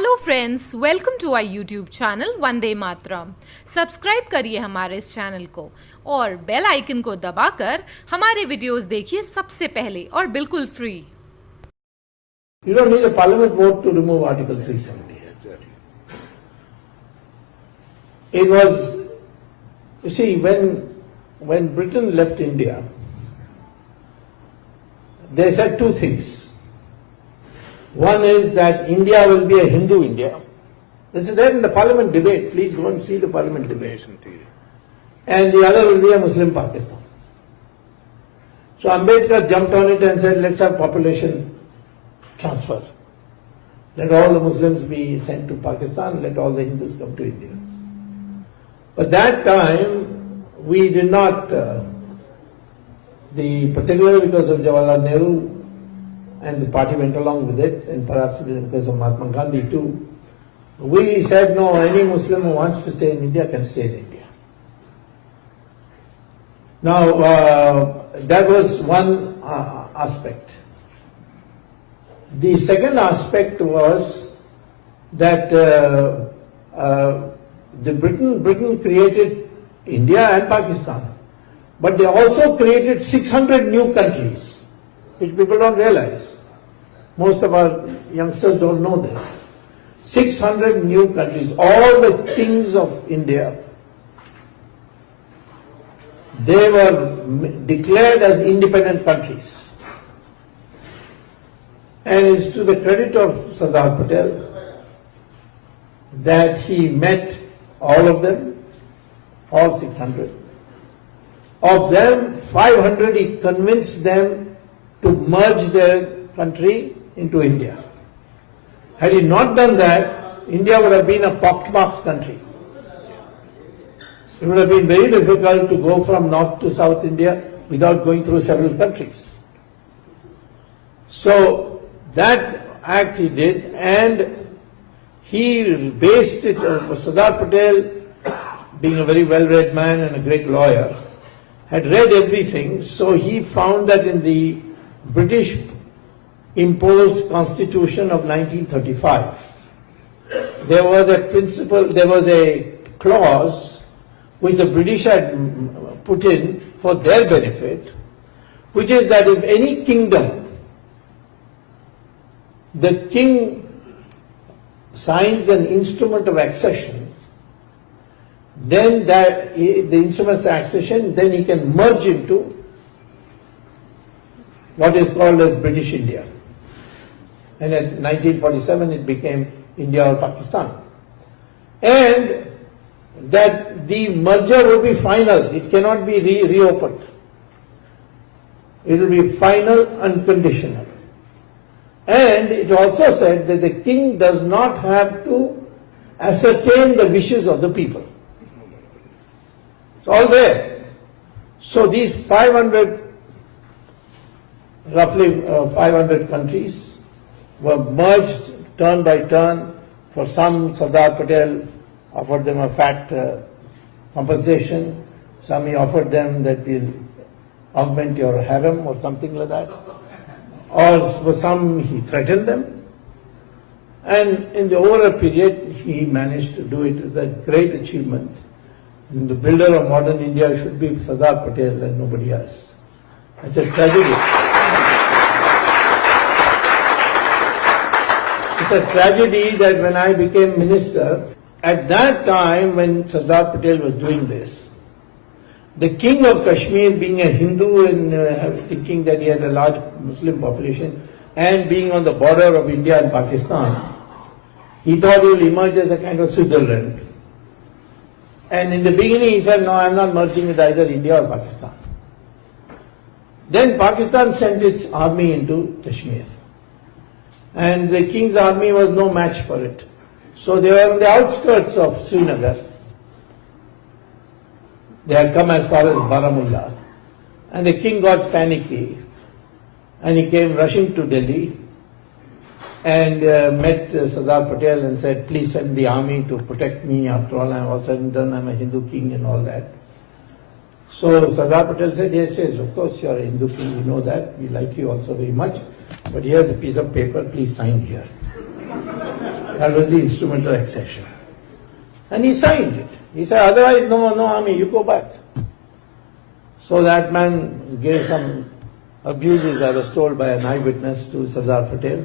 Hello friends, welcome to our YouTube channel Vande Mataram. Subscribe करिए हमारे इस चैनल को और बेल आइकन को दबाकर हमारे वीडियोस देखिए सबसे पहले और बिल्कुल free. You don't need a parliament vote to remove Article 370. It was, you see, when Britain left India, they said two things. One is that India will be a Hindu India. This is there in the parliament debate. Please go and see the parliament debate. And the other will be a Muslim Pakistan. So Ambedkar jumped on it and said, let's have population transfer. Let all the Muslims be sent to Pakistan, let all the Hindus come to India. But that time, we did not, particularly because of Jawaharlal Nehru, and the party went along with it, and perhaps because of Mahatma Gandhi too, we said, no, any Muslim who wants to stay in India can stay in India. Now, that was one aspect. The second aspect was that Britain created India and Pakistan, but they also created 600 new countries, which people don't realize. Most of our youngsters don't know this. 600 new countries, all the kings of India, they were declared as independent countries. And it's to the credit of Sardar Patel that he met all of them, all 600. Of them, 500 he convinced them to merge their country into India. Had he not done that, India would have been a pockmarked country. It would have been very difficult to go from North to South India without going through several countries. So that act he did, and he based it, Sardar Patel, being a very well-read man and a great lawyer, had read everything, so he found that in the British imposed Constitution of 1935, there was a principle, there was a clause which the British had put in for their benefit, which is that if any kingdom, the king signs an instrument of accession, then that the instrument of accession, then he can merge into what is called as British India. And in 1947 it became India or Pakistan. And that the merger will be final, it cannot be reopened. It will be final, unconditional. And it also said that the king does not have to ascertain the wishes of the people. It's all there. So these 500, roughly 500 countries were merged turn by turn. For some, Sardar Patel offered them a fat compensation. Some he offered them that will augment your harem or something like that. Or for some he threatened them. And in the over a period he managed to do it with a great achievement. And the builder of modern India should be Sardar Patel and nobody else. It's a tragedy. It's a tragedy that when I became minister, at that time when Sardar Patel was doing this, the king of Kashmir, being a Hindu and thinking that he had a large Muslim population, and being on the border of India and Pakistan, he thought he will emerge as a kind of Switzerland. And in the beginning he said, no, I'm not merging with either India or Pakistan. Then Pakistan sent its army into Kashmir. And the king's army was no match for it. So they were on the outskirts of Srinagar. They had come as far as Baramulla. And the king got panicky. And he came rushing to Delhi and met Sardar Patel and said, please send the army to protect me. After all, I'm all said and done, I'm a Hindu king and all that. So Sardar Patel said, yes, of course you are a Hindu king, we know that, we like you also very much, but here's a piece of paper, please sign here. That was the instrumental accession. And he signed it. He said, otherwise, no army, you go back. So that man gave some abuses, I was told by an eyewitness, to Sardar Patel,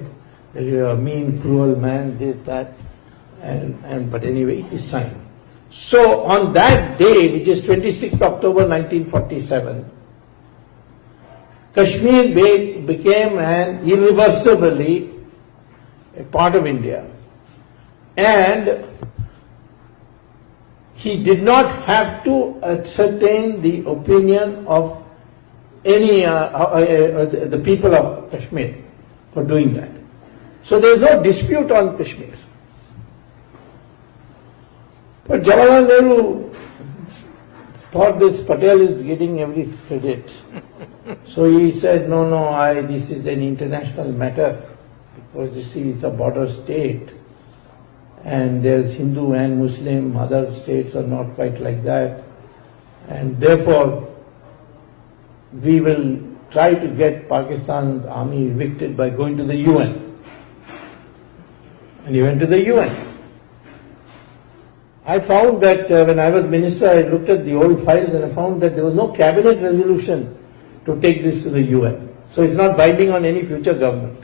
that you're a mean, cruel man, this, that. But anyway, he signed. So on that day, which is 26th October 1947, Kashmir became irreversibly a part of India. And he did not have to ascertain the opinion of any the people of Kashmir for doing that. So there is no dispute on Kashmir. But Jawaharlal Nehru thought this Patel is getting every credit. So he said, no, this is an international matter, because you see it's a border state. And there's Hindu and Muslim, other states are not quite like that. And therefore, we will try to get Pakistan's army evicted by going to the UN. And he went to the UN. I found that when I was minister, I looked at the old files and I found that there was no cabinet resolution to take this to the UN. So it's not binding on any future government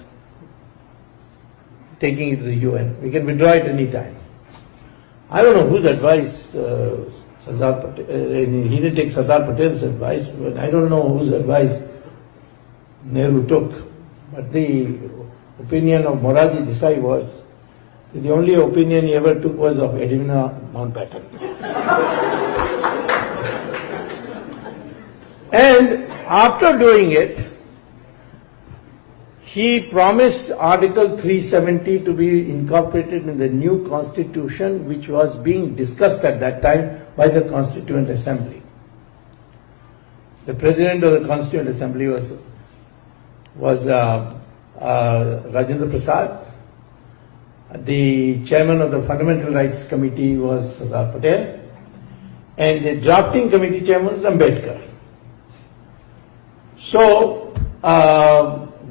taking it to the UN. We can withdraw it any time. I don't know whose advice Sardar Patel, he didn't take Sardar Patel's advice, but I don't know whose advice Nehru took. But the opinion of Moraji Desai was that the only opinion he ever took was of Edwina Mountbatten. And after doing it, he promised Article 370 to be incorporated in the new constitution, which was being discussed at that time by the Constituent Assembly. The president of the Constituent Assembly was Rajendra Prasad. The chairman of the Fundamental Rights Committee was Sardar Patel. And the drafting committee chairman was Ambedkar. So,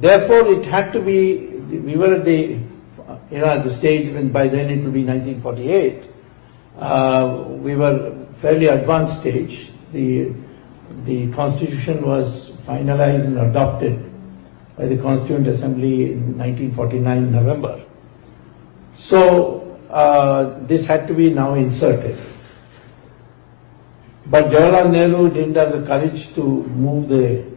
therefore, it had to be, we were at the, at the stage when by then it will be 1948. We were fairly advanced stage. The constitution was finalized and adopted by the Constituent Assembly in 1949 November. So, this had to be now inserted. But Jawaharlal Nehru didn't have the courage to move the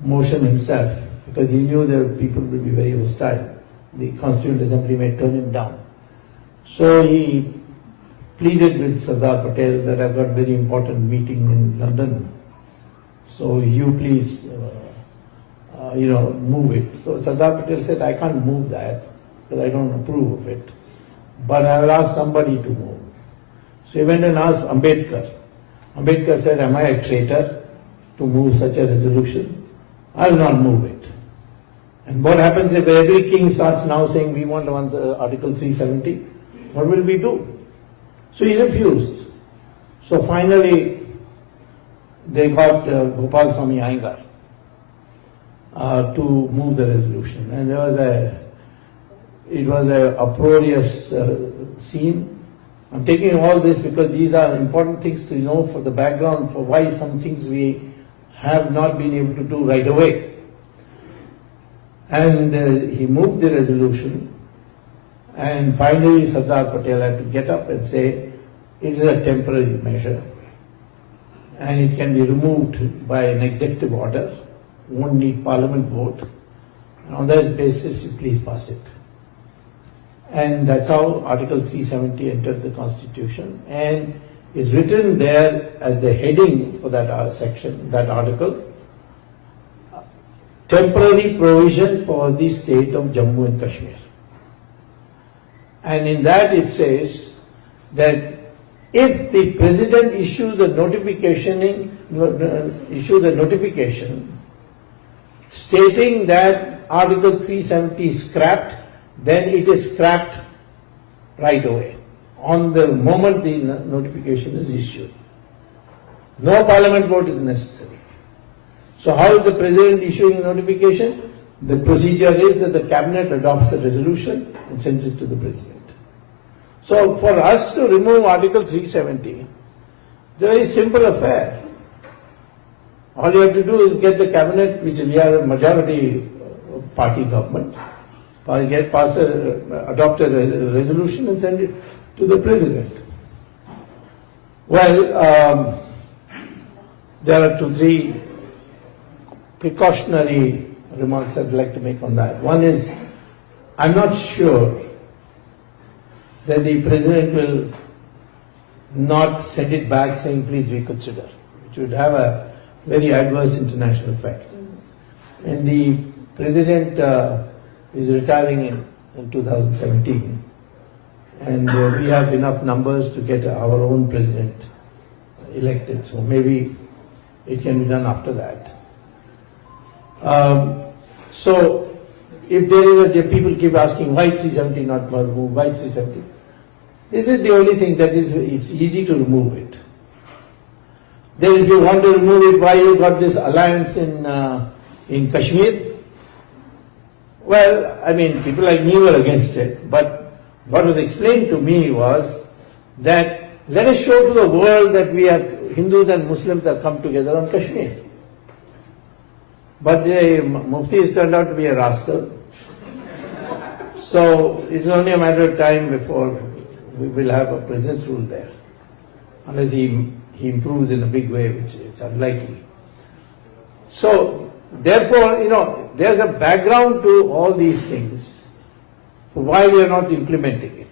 motion himself, because he knew that people would be very hostile. The Constituent Assembly may turn him down. So he pleaded with Sardar Patel that I've got a very important meeting in London. So you please, move it. So Sardar Patel said, I can't move that because I don't approve of it. But I will ask somebody to move. So he went and asked Ambedkar. Ambedkar said, am I a traitor to move such a resolution? I will not move it. And what happens if every king starts now saying we want Article 370? What will we do? So he refused. So finally, they got Gopal Swami Iyengar to move the resolution. And it was a uproarious scene. I'm taking all this because these are important things to know for the background for why some things we have not been able to do right away. And he moved the resolution, and finally Sardar Patel had to get up and say, it is a temporary measure and it can be removed by an executive order, won't need parliament vote, and on that basis you please pass it. And that's how Article 370 entered the Constitution, and is written there as the heading for that section, that article, temporary provision for the state of Jammu and Kashmir. And in that it says that if the president issues a notification stating that Article 370 is scrapped, then it is scrapped right away, on the moment the notification is issued. No parliament vote is necessary. So how is the president issuing notification? The procedure is that the cabinet adopts a resolution and sends it to the president. So for us to remove Article 370, it's a very simple affair. All you have to do is get the cabinet, which we are a majority party government, adopt a resolution and send it to the president. Well, there are 2-3 precautionary remarks I'd like to make on that. One is, I'm not sure that the president will not send it back saying please reconsider, which would have a very adverse international effect. And the president is retiring in 2017, and we have enough numbers to get our own president elected, so maybe it can be done after that. So if there is people keep asking why 370 not removed, why 370? This is the only thing that is, it's easy to remove it. Then if you want to remove it, why you got this alliance in Kashmir? Well, I mean, people like me were against it, but what was explained to me was that let us show to the world that we are Hindus and Muslims have come together on Kashmir. But the Mufti has turned out to be a rascal. So it's only a matter of time before we will have a president's rule there, unless he improves in a big way, which is unlikely. So therefore, you know, there's a background to all these things, why we are not implementing it.